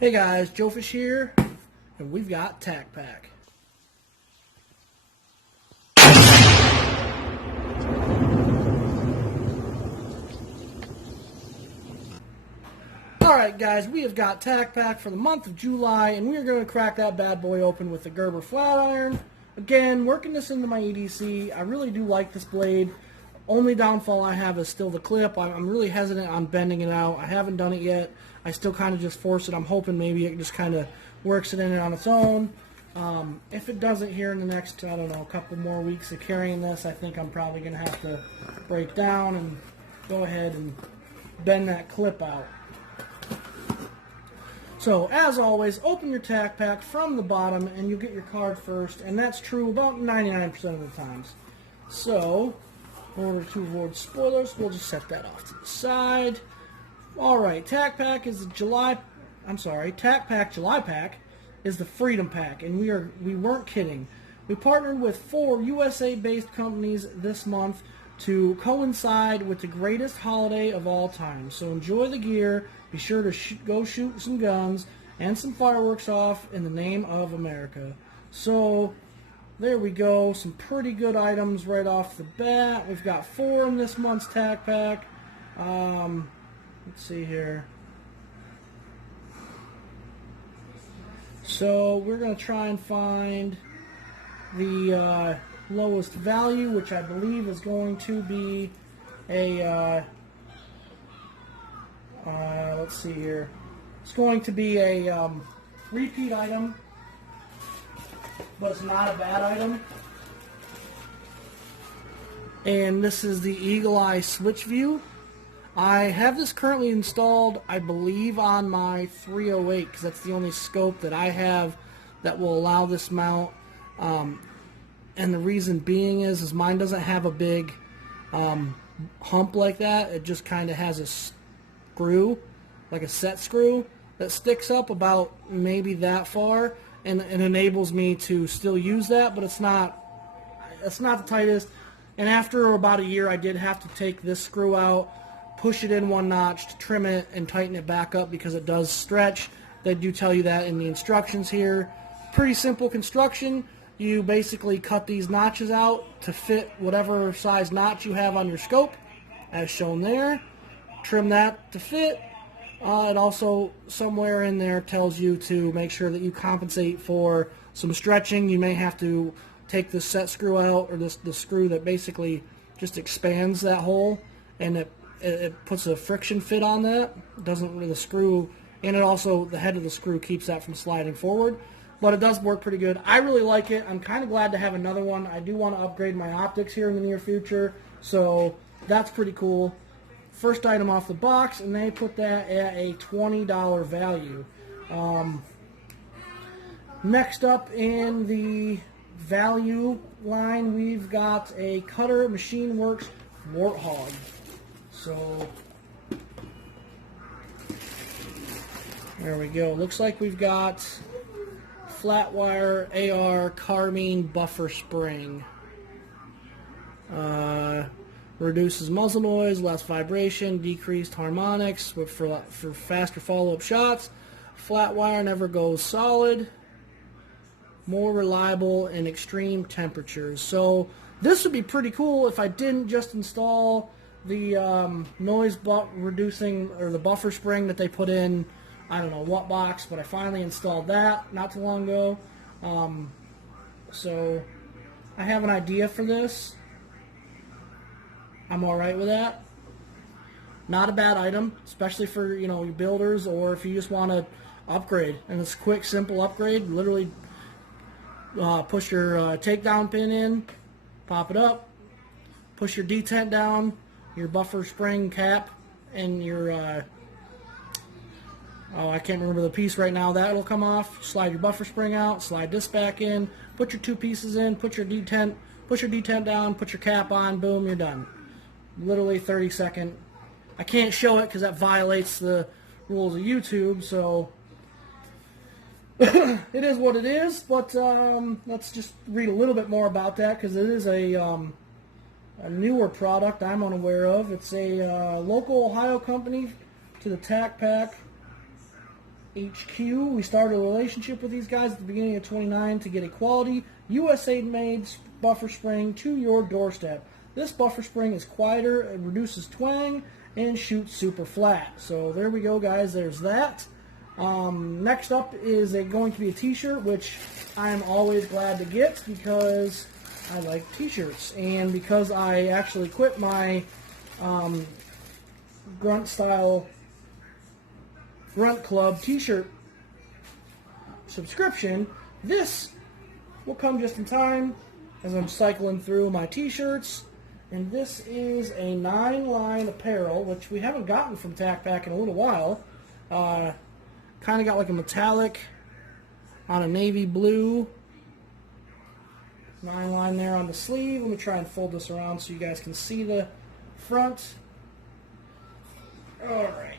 Hey guys, Joefish here, and we've got TacPack. Alright guys, we have got TacPack for the month of July, and we are going to crack that bad boy open with the Gerber flat iron. Again, working this into my EDC. I really do like this blade. Only downfall I have is still the clip. I'm really hesitant on bending it out. I haven't done it yet. I still kind of just force it. I'm hoping maybe it just kind of works it in on its own. If it doesn't here in the next, I don't know, a couple more weeks of carrying this, I think I'm probably going to have to break down and go ahead and bend that clip out. So, as always, open your TacPack from the bottom and you'll get your card first, and that's true about 99% of the times. So, in order to avoid spoilers, we'll just set that off to the side. Alright, TacPack is the TacPack July pack is the Freedom Pack, and we weren't kidding. We partnered with 4 USA-based companies this month to coincide with the greatest holiday of all time. So enjoy the gear, be sure to go shoot some guns and some fireworks off in the name of America. So there we go, some pretty good items right off the bat. We've got 4 in this month's TacPack. Let's see here. So we're going to try and find the lowest value, which I believe is going to be a, let's see here. It's going to be a repeat item, but it's not a bad item. And this is the Eagle Eye Switch View. I have this currently installed, I believe, on my 308, because that's the only scope that I have that will allow this mount. And the reason being is mine doesn't have a big hump like that. It just kind of has a screw, like a set screw, that sticks up about maybe that far, and enables me to still use that, but it's not the tightest. And after about a year, I did have to take this screw out, push it in one notch to trim it and tighten it back up because it does stretch. They do tell you that in the instructions here. Pretty simple construction. You basically cut these notches out to fit whatever size notch you have on your scope, as shown there. Trim that to fit. It also, somewhere in there, tells you to make sure that you compensate for some stretching. You may have to take this set screw out, or the screw that basically just expands that hole, and it puts a friction fit on that. It doesn't really, the screw, and it also, the head of the screw keeps that from sliding forward. But it does work pretty good. I really like it. I'm kind of glad to have another one. I do want to upgrade my optics here in the near future, so that's pretty cool. First item off the box, and they put that at a $20 value. Next up in the value line, we've got a Cutter Machine Works Warthog. So there we go. Looks like we've got flat wire AR carbine buffer spring. Reduces muzzle noise, less vibration, decreased harmonics for faster follow-up shots. Flat wire never goes solid. More reliable in extreme temperatures. So this would be pretty cool if I didn't just install the noise reducing, or the buffer spring that they put in, I don't know what box, but I finally installed that not too long ago. So I have an idea for this. I'm alright with that. Not a bad item, especially for, you know, your builders, or if you just want to upgrade. And it's a quick, simple upgrade. Literally push your takedown pin in, pop it up, push your detent down, your buffer spring cap, and your I can't remember the piece right now. That'll come off. Slide your buffer spring out, slide this back in, put your 2 pieces in, put your detent, push your detent down, put your cap on, boom, you're done. Literally 30-second. I can't show it because that violates the rules of YouTube, so it is what it is. But let's just read a little bit more about that, because it is a newer product I'm unaware of. It's a local Ohio company to the TacPack HQ. We started a relationship with these guys at the beginning of 29 to get a quality USA-made buffer spring to your doorstep. This buffer spring is quieter, it reduces twang, and shoots super flat. So there we go, guys. There's that. Next up is going to be a t-shirt, which I'm always glad to get because I like t-shirts. And because I actually quit my Grunt Club t-shirt subscription, this will come just in time as I'm cycling through my t-shirts. And this is a 9-line apparel, which we haven't gotten from TacPack in a little while. Kind of got like a metallic on a navy blue 9-line there on the sleeve. Let me try and fold this around so you guys can see the front. Alright,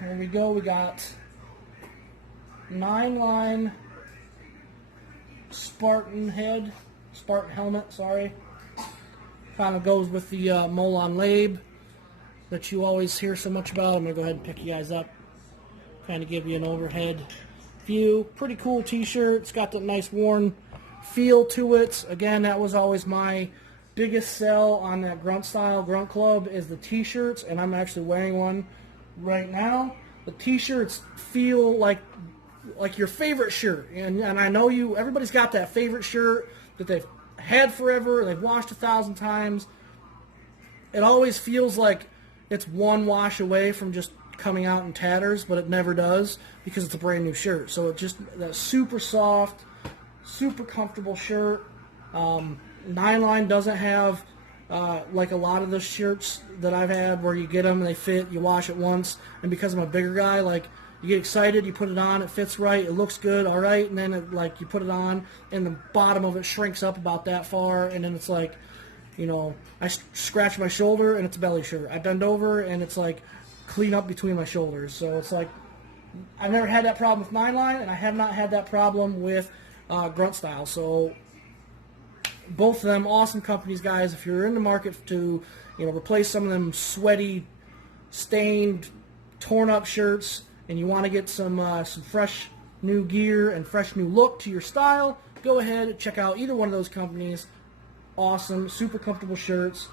here we go. We got 9-line Spartan helmet, sorry. Kind of goes with the Molon Labe that you always hear so much about. I'm going to go ahead and pick you guys up. Kind of give you an overhead view. Pretty cool t-shirt. It's got that nice worn feel to it. Again, that was always my biggest sell on that Grunt Club is the t-shirts, and I'm actually wearing one right now. The t-shirts feel like your favorite shirt, and I know everybody's got that favorite shirt that they've had forever, they've washed 1,000 times. It always feels like it's one wash away from just coming out in tatters, but it never does because it's a brand new shirt. So it just, that super soft, super comfortable shirt. 9-line doesn't have like a lot of the shirts that I've had where you get them and they fit, you wash it once, and because I'm a bigger guy, like, you get excited, you put it on, it fits right, it looks good, all right, and then you put it on, and the bottom of it shrinks up about that far, and then it's like, I scratch my shoulder, and it's a belly shirt. I bend over, and it's like clean up between my shoulders. So it's like, I've never had that problem with 9-line, and I have not had that problem with Grunt Style. So both of them, awesome companies, guys. If you're in the market to, replace some of them sweaty, stained, torn up shirts, and you want to get some fresh new gear and fresh new look to your style, go ahead and check out either one of those companies. Awesome, super comfortable shirts.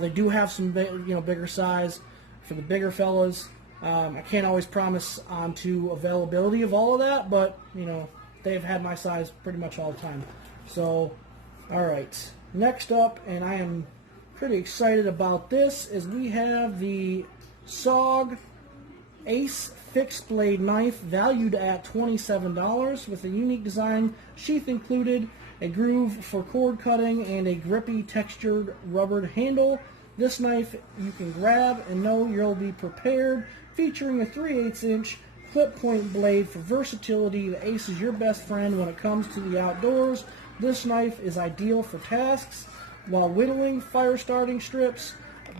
They do have some bigger size for the bigger fellas. I can't always promise onto availability of all of that, but they've had my size pretty much all the time. So, all right. Next up, and I am pretty excited about this, is we have the SOG Ace fixed blade knife valued at $27 with a unique design, sheath included, a groove for cord cutting, and a grippy textured rubbered handle. This knife you can grab and know you'll be prepared, featuring a 3/8-inch clip point blade for versatility. The Ace is your best friend when it comes to the outdoors. This knife is ideal for tasks while whittling, fire starting strips,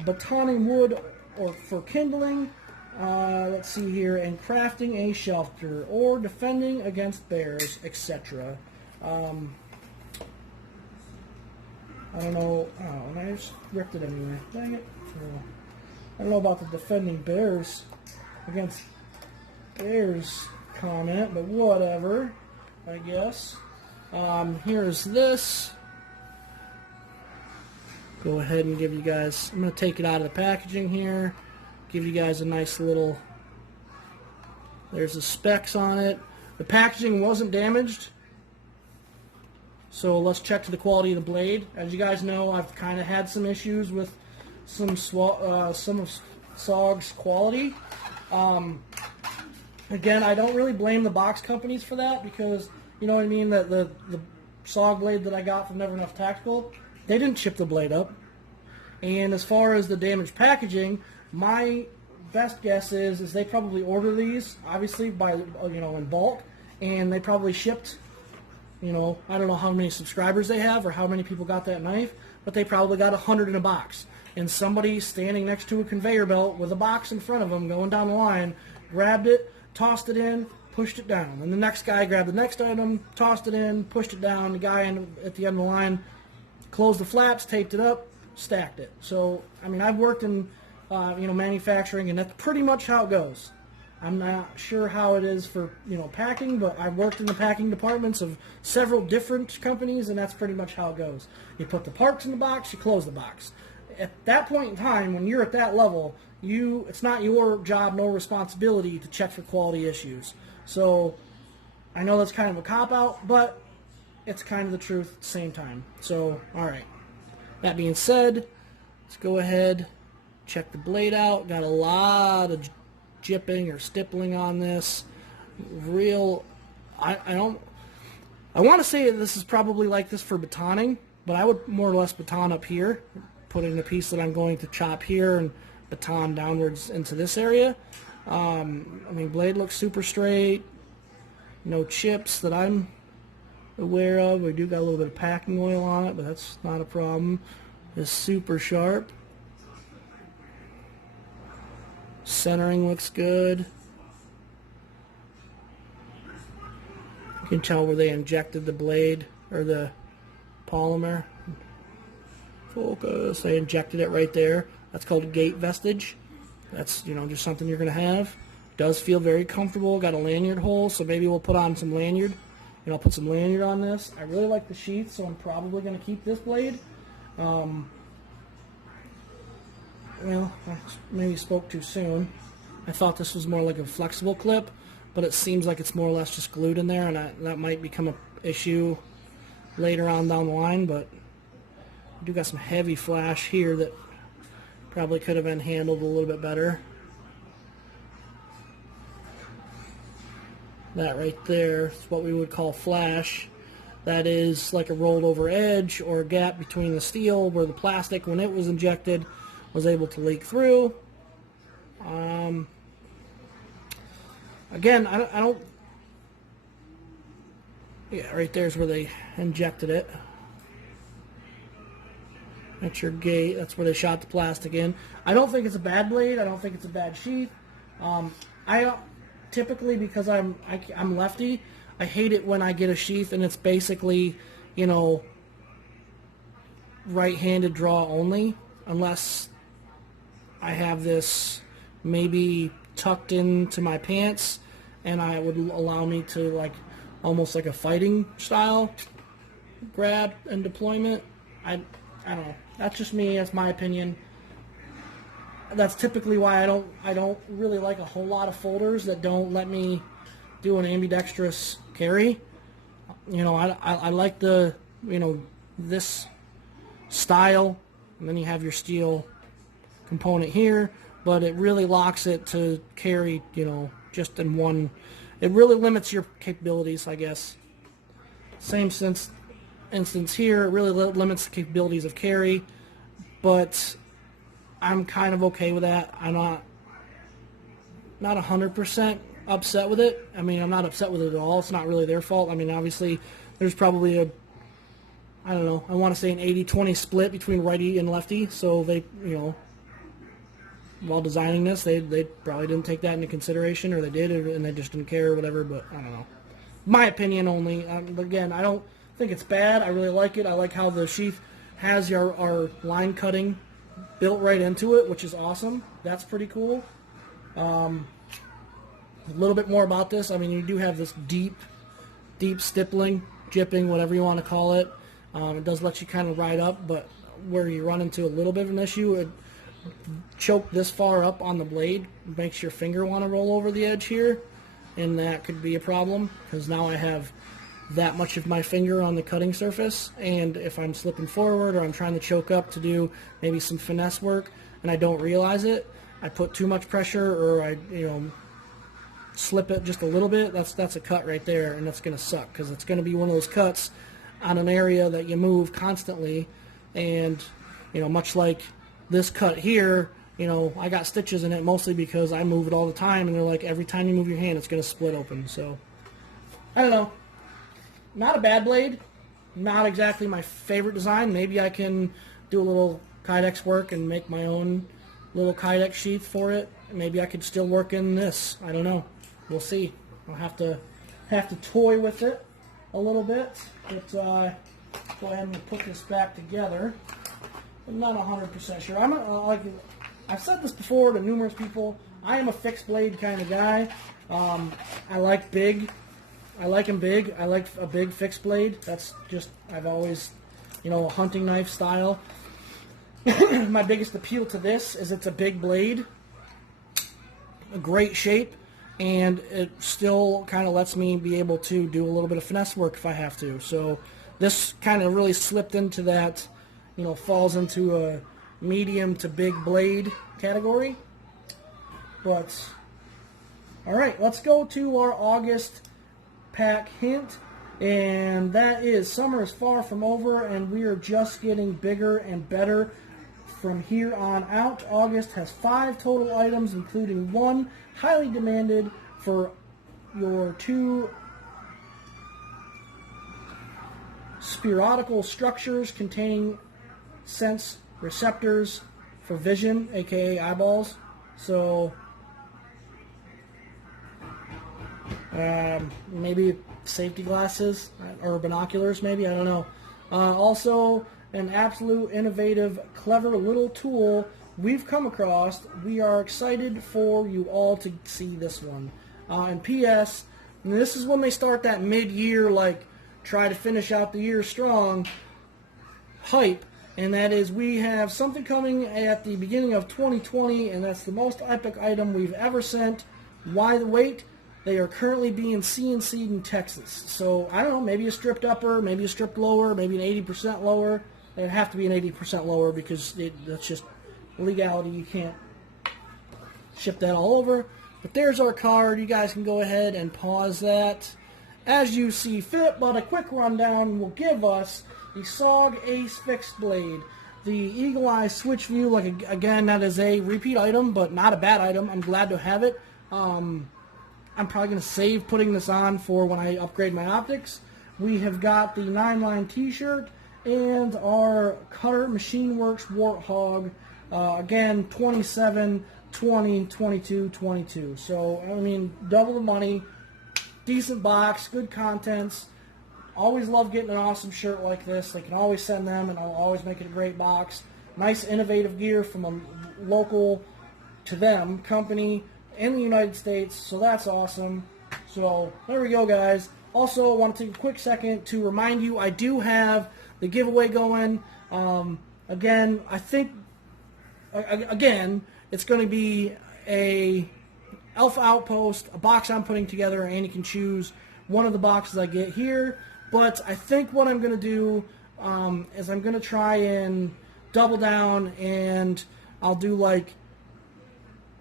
batoning wood, or for kindling. Let's see here, and crafting a shelter or defending against bears, etc. I don't know. Oh, and I just ripped it anyway. Dang it. I don't know about the defending bears against bears comment, but whatever, I guess. Here's this. Go ahead and give you guys, I'm going to take it out of the packaging here. Give you guys a nice little, there's the specs on it. The packaging wasn't damaged, so let's check to the quality of the blade. As you guys know, I've kind of had some issues with some of SOG's quality. Again, I don't really blame the box companies for that because, you know what I mean, the SOG blade that I got from Never Enough Tactical, they didn't chip the blade up. And as far as the damaged packaging, my best guess is they probably order these, obviously, by in bulk, and they probably shipped, I don't know how many subscribers they have or how many people got that knife, but they probably got 100 in a box. And somebody standing next to a conveyor belt with a box in front of them going down the line grabbed it, tossed it in, pushed it down. And the next guy grabbed the next item, tossed it in, pushed it down. The guy at the end of the line closed the flaps, taped it up, stacked it. So, I mean, I've worked in manufacturing, and that's pretty much how it goes. I'm not sure how it is for, you know, packing, but I've worked in the packing departments of several different companies, and that's pretty much how it goes. You put the parts in the box, you close the box. At that point in time, when you're at that level, it's not your job nor responsibility to check for quality issues. So I know that's kind of a cop-out, but it's kind of the truth at the same time. So, all right. That being said, let's go ahead, check the blade out. Got a lot of jipping or stippling on this. I want to say this is probably like this for batoning, but I would more or less baton up here, put in a piece that I'm going to chop here and baton downwards into this area. I mean, blade looks super straight. No chips that I'm aware of. We do got a little bit of packing oil on it, but that's not a problem. It's super sharp. Centering looks good. You can tell where they injected the blade or the polymer. Focus. They injected it right there. That's called gate vestige. That's, you know, just something you're going to have. Does feel very comfortable. Got a lanyard hole, so maybe we'll put on some lanyard. You know, put some lanyard on this. I really like the sheath, so I'm probably going to keep this blade. Well, I maybe spoke too soon. I thought this was more like a flexible clip, but it seems like it's more or less just glued in there, and that might become an issue later on down the line, but I do got some heavy flash here that probably could have been handled a little bit better. That right there is what we would call flash. That is like a rolled over edge or a gap between the steel where the plastic, when it was injected, was able to leak through. Again, I don't. Yeah, right there's where they injected it. That's your gate. That's where they shot the plastic in. I don't think it's a bad blade. I don't think it's a bad sheath. I typically, because I'm lefty, I hate it when I get a sheath and it's basically, you know, right-handed draw only, unless I have this maybe tucked into my pants and I would allow me to, like, almost like a fighting style grab and deployment. I don't know. That's just me. That's my opinion. That's typically why I don't really like a whole lot of folders that don't let me do an ambidextrous carry. You know, I like the, you know, this style, and then you have your steel component here, but it really locks it to carry, you know, just in one. It really limits your capabilities, I guess. Same instance here, it really limits the capabilities of carry, but I'm kind of okay with that. I'm not 100% upset with it. I mean, I'm not upset with it at all. It's not really their fault. I mean, obviously, there's probably I don't know, I want to say an 80-20 split between righty and lefty, so they, you know, while designing this, they probably didn't take that into consideration, or they did, and they just didn't care or whatever, but I don't know. My opinion only. Again, I don't think it's bad. I really like it. I like how the sheath has our line cutting built right into it, which is awesome. That's pretty cool. A little bit more about this. I mean, you do have this deep stippling, jipping, whatever you want to call it. It does let you kind of ride up, but where you run into a little bit of an issue, it choke this far up on the blade makes your finger want to roll over the edge here, and that could be a problem because now I have that much of my finger on the cutting surface, and if I'm slipping forward or I'm trying to choke up to do maybe some finesse work and I don't realize it, I put too much pressure or I, you know, slip it just a little bit, that's a cut right there, and that's going to suck because it's going to be one of those cuts on an area that you move constantly, and, you know, much like this cut here, you know, I got stitches in it mostly because I move it all the time, and they're like, every time you move your hand, it's going to split open. So, I don't know. Not a bad blade. Not exactly my favorite design. Maybe I can do a little Kydex work and make my own little Kydex sheath for it. Maybe I could still work in this. I don't know. We'll see. I'll have to toy with it a little bit. But go ahead and put this back together. I'm not 100% sure. I've said this before to numerous people. I am a fixed blade kind of guy. I like big. I like them big. I like a big fixed blade. That's just, I've always, you know, hunting knife style. My biggest appeal to this is it's a big blade, a great shape, and it still kind of lets me be able to do a little bit of finesse work if I have to. So this kind of really slipped into that, you know, falls into a medium to big blade category. But, all right, let's go to our August pack hint. And that is, summer is far from over, and we are just getting bigger and better from here on out. August has 5 total items, including 1 highly demanded for your 2 spheroidal structures containing sense receptors for vision, aka eyeballs. So maybe safety glasses or binoculars, maybe, I don't know. Also, an absolute innovative, clever little tool we've come across. We are excited for you all to see this one. And P.S., and this is when they start that mid-year, like, try to finish out the year strong hype, and that is we have something coming at the beginning of 2020, and that's the most epic item we've ever sent. Why the wait? They are currently being CNC'd in Texas. So, I don't know, maybe a stripped upper, maybe a stripped lower, maybe an 80% lower. It'd have to be an 80% lower because that's just legality. You can't ship that all over. But there's our card. You guys can go ahead and pause that as you see fit. But a quick rundown will give us the SOG Ace Fixed Blade. The Eagle Eye Switch View, like, again, that is a repeat item, but not a bad item. I'm glad to have it. I'm probably going to save putting this on for when I upgrade my optics. We have got the 9-line t-shirt and our Cutter Machine Works Warthog. Again, 27, 20, 22, 22. So, I mean, double the money. Decent box, good contents. Always love getting an awesome shirt like this. They can always send them, and I'll always make it a great box. Nice, innovative gear from a local, to them, company in the United States, so that's awesome. So, there we go, guys. Also, I want to take a quick second to remind you, I do have the giveaway going. Again, I think, again, it's going to be a Alpha Outpost, a box I'm putting together, and you can choose one of the boxes I get here. But I think what I'm going to do is I'm going to try and double down, and I'll do like,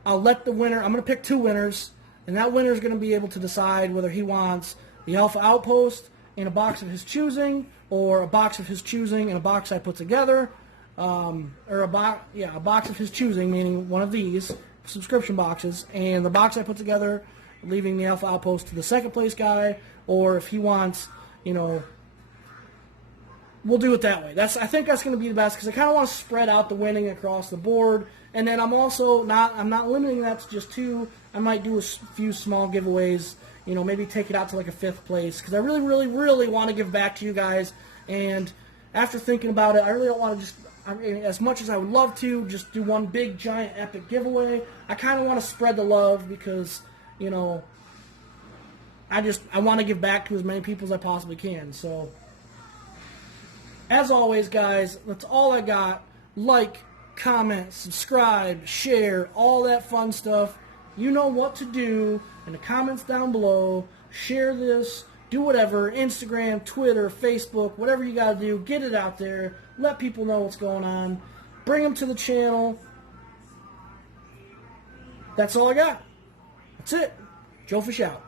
I'll let the winner, I'm going to pick 2 winners, and that winner is going to be able to decide whether he wants the Alpha Outpost in a box of his choosing, or a box of his choosing in a box I put together, or a box of his choosing, meaning one of these subscription boxes, and the box I put together, leaving the Alpha Outpost to the second place guy, or if he wants, you know, we'll do it that way. I think that's going to be the best, because I kind of want to spread out the winning across the board. And then I'm not limiting that to just 2. I might do a few small giveaways, you know, maybe take it out to like a 5th place, because I really, really, really want to give back to you guys. And after thinking about it, I really don't want to just, I mean, as much as I would love to, just do one big, giant, epic giveaway. I kind of want to spread the love because, you know, I want to give back to as many people as I possibly can. So, as always, guys, that's all I got. Like, comment, subscribe, share, all that fun stuff. You know what to do in the comments down below. Share this, do whatever, Instagram, Twitter, Facebook, whatever you got to do. Get it out there. Let people know what's going on. Bring them to the channel. That's all I got. That's it. Joefish out.